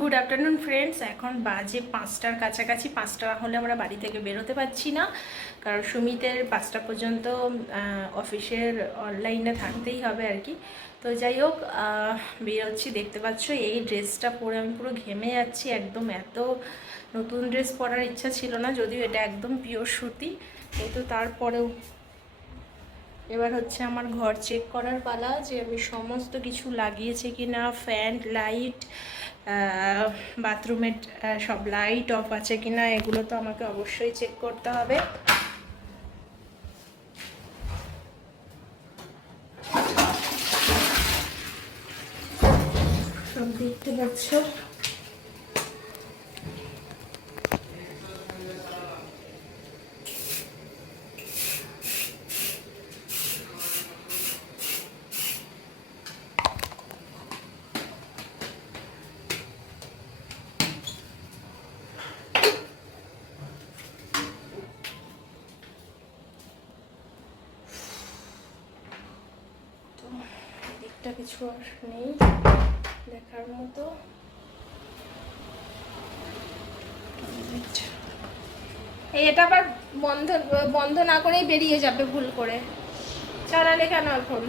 Good afternoon friends এখন বাজে পাঁচটার কাছাকাছি। পাঁচটা হলে আমরা বাড়ি থেকে বেরোতে পারছি না, কারণ সুমিতের পাঁচটা পর্যন্ত অফিসের অনলাইনে থাকতেই হবে আর কি। তো যাই হোক বেরোচ্ছি, দেখতে পাচ্ছ এই ড্রেসটা পরে আমি পুরো ঘেমে যাচ্ছি। একদম এত নতুন ড্রেস পরার ইচ্ছা ছিল না, যদিও এটা একদম পিওর সুতি। কিন্তু তারপরেও এবার হচ্ছে আমার ঘর চেক করার পালা যে আমি সমস্ত কিছু লাগিয়েছি কি না ফ্যান লাইট বাথরুমের সব লাইট অফ আছে কি না এগুলো তো আমাকে অবশ্যই চেক করতে হবে। সব দেখতে পাচ্ছ তো দিকটা কিছু আর নেই দেখার মতো। এই এটা আবার বন্ধ বন্ধ না করেই বেরিয়ে যাবে ভুল করে। চালালে কেন এখন?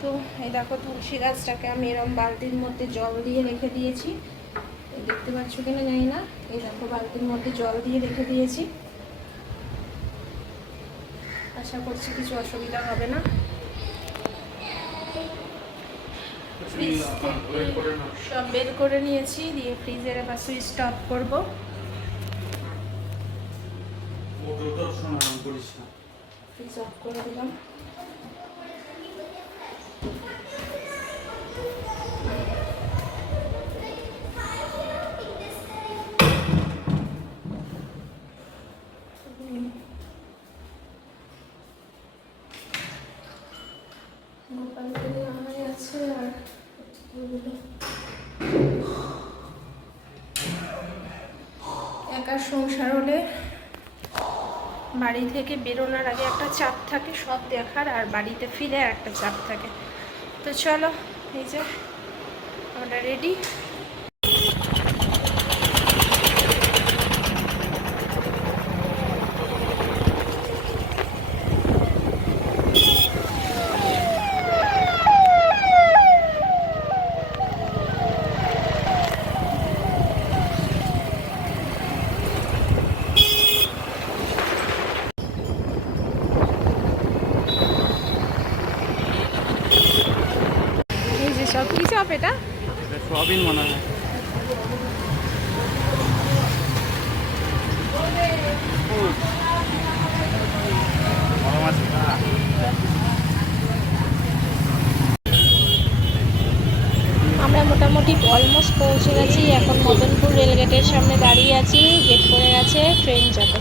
তো এই দেখো তুলসী গাছটাকে আমি এরকম বালতির মধ্যে জল দিয়ে রেখে দিয়েছি। দেখতে পাচ্ছ কিনা জানি না। এই দেখো বালতির মধ্যে জল দিয়ে রেখে দিয়েছি। আশা করছি কিছু অসুবিধা হবে না ফ্রিজ থেকে সব বের করে নিয়েছি দিয়ে ফ্রিজের এবার সুইচটা অফ করব। ফ্রিজ অফ করে দিলাম নিয়ে আমারই আছে আর ওগুলো। একা সংসার হলে বাড়ি থেকে বেরোনোর আগে একটা চাপ থাকে, সব দেখার, আর বাড়িতে ফিরে একটা চাপ থাকে। তো চলো, এই যে আমরা রেডি সব কি চাপ এটা? সোয়াবিন মনে হয়। আমরা মোটামুটি অলমোস্ট পৌঁছে গেছি। এখন মদনপুর রেলগেটের সামনে দাঁড়িয়ে আছি। গেট পড়ে গেছে ট্রেন যাবে।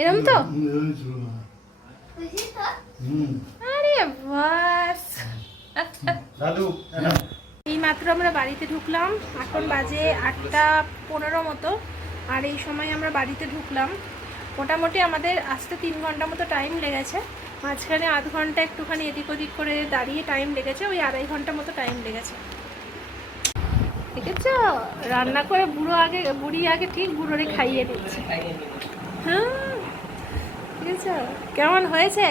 এরম তো? আরে বাস। দাদু এই মাত্র আমরা বাড়িতে ঢুকলাম এখন বাজে আটটা পনেরো মতো আর এই সময় আমরা বাড়িতে ঢুকলাম। মোটামুটি আমাদের আসতে তিন ঘণ্টা মতো টাইম লেগেছে মাঝখানে আধ ঘণ্টা একটুখানি এদিক ওদিক করে দাঁড়িয়ে টাইম লেগেছে ওই আড়াই ঘণ্টা মতো টাইম লেগেছে। দেখেছ? রান্না করে বুড়ো আগে, বুড়ি আগে ঠিক বুড়োরে খাইয়ে দিচ্ছে। হ্যাঁ কেমন হয়েছে?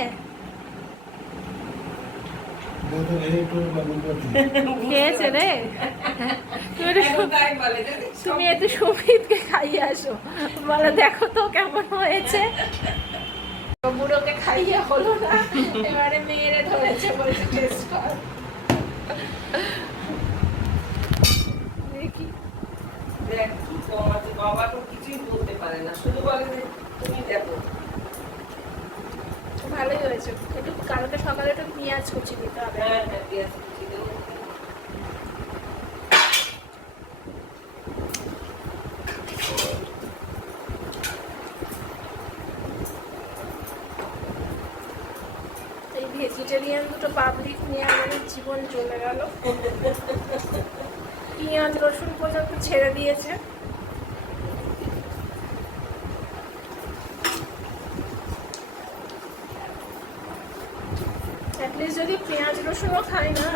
খেয়েছে রে। তুমি একটু সুমিতকে খাইয়ে আসো। বলো, দেখো তো কেমন হয়েছে। বুড়োকে খাইয়ে হলো না। এবারে মেয়েরে ধরেছে বলছে, টেস্ট কর। দেখ কি বাবা তো কিছুই বলতে পারে না শুধু বলে যে তুমি দেখো। ভালোই হয়েছে। একটু কালকে সকালে একটু পেঁয়াজ কুচি দিতে হবে। হ্যাঁ হ্যাঁ পেঁয়াজ কুচি দেবো। এই ভেজিটেরিয়ান দুটো পাবলিক নিয়ে আমাদের জীবন চলে গেল। পেঁয়াজ, রসুন পর্যন্ত ছেড়ে দিয়েছে। অ্যাটলিস্ট যদি পেঁয়াজ, রসুনও খাই না,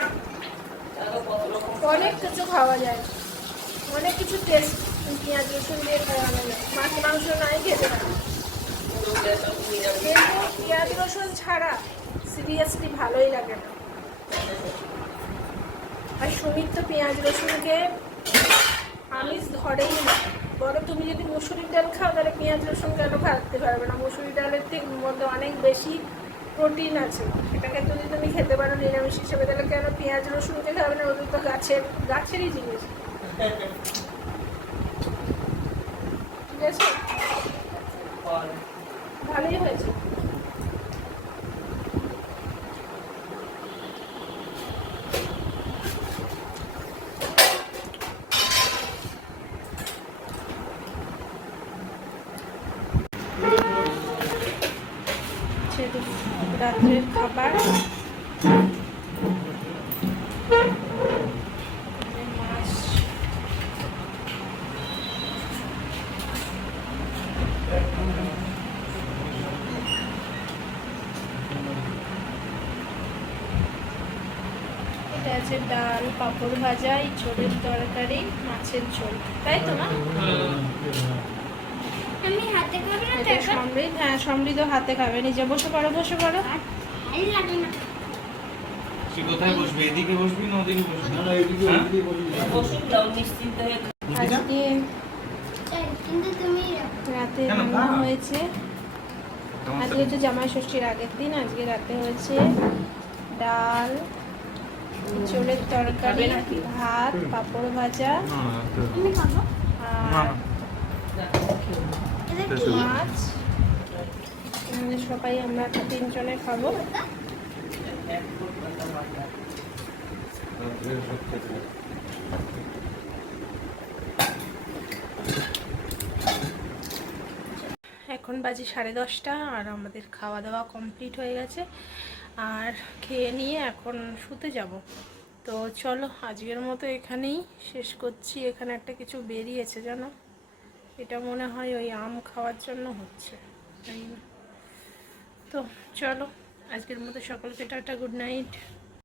অনেক কিছু খাওয়া যায়। অনেক কিছু টেস্ট পেঁয়াজ, রসুন দিয়ে খাওয়া যায়। মাছ, মাংস নাই খেতে। পুরো কিন্তু পেঁয়াজ, রসুন ছাড়া সিরিয়াসলি ভালোই লাগে না। আর সুমিত তো পেঁয়াজ রসুনকে আমিষ ধরেই না। বড় তুমি যদি মুসুরির ডাল খাও তাহলে পেঁয়াজ রসুন কেন খাওয়াতে পারবে না? মুসুরি ডালের থেকে মধ্যে অনেক বেশি প্রোটিন আছে। এটাকে যদি তুমি খেতে পারো নিরামিষ হিসেবে তাহলে কেন পেঁয়াজ রসুনকে খাবে না? ওদের তো গাছের গাছেরই জিনিস। ঠিক আছে? ভালোই হয়েছে। রাত্রের খাবার। আছে ডাল পাঁপড় ভাজা ইঁচড়ের তরকারি মাছের ঝোল। তাই তো না? আমি হাতে না এটা সমৃদ্ধ হ্যাঁ সমৃদ্ধ হাতে খাবে। নিজে বসে পড়ো বসে পড়ো। ভালো লাগে না। তুই কোথায় বসবি? এদিকে বসবি না ওদিকে বসবি? না ওষুধ দাও নিশ্চিন্ত হয়ে আজকে কিন্তু তুমি রাতে রান্না হয়েছে। আজকে হচ্ছে জামাই ষষ্ঠীর আগের দিন। আজকে রাতে হয়েছে ডাল চোলের তরকারি ভাত পাঁপড় ভাজা। আর এটা কি মাছ আমাদের সবাই আমরা তিনজনে খাব। এখন বাজে সাড়ে দশটা আর আমাদের খাওয়া দাওয়া কমপ্লিট হয়ে গেছে। আর খেয়ে নিয়ে এখন শুতে যাব। তো চলো আজকের মতো এখানেই শেষ করছি। এখানে একটা কিছু বেরিয়েছে জানো? এটা মনে হয় ওই আম খাওয়ার জন্য হচ্ছে, তাই না? তো চলো, আজকের মতো সকলকে টাটা, গুড নাইট।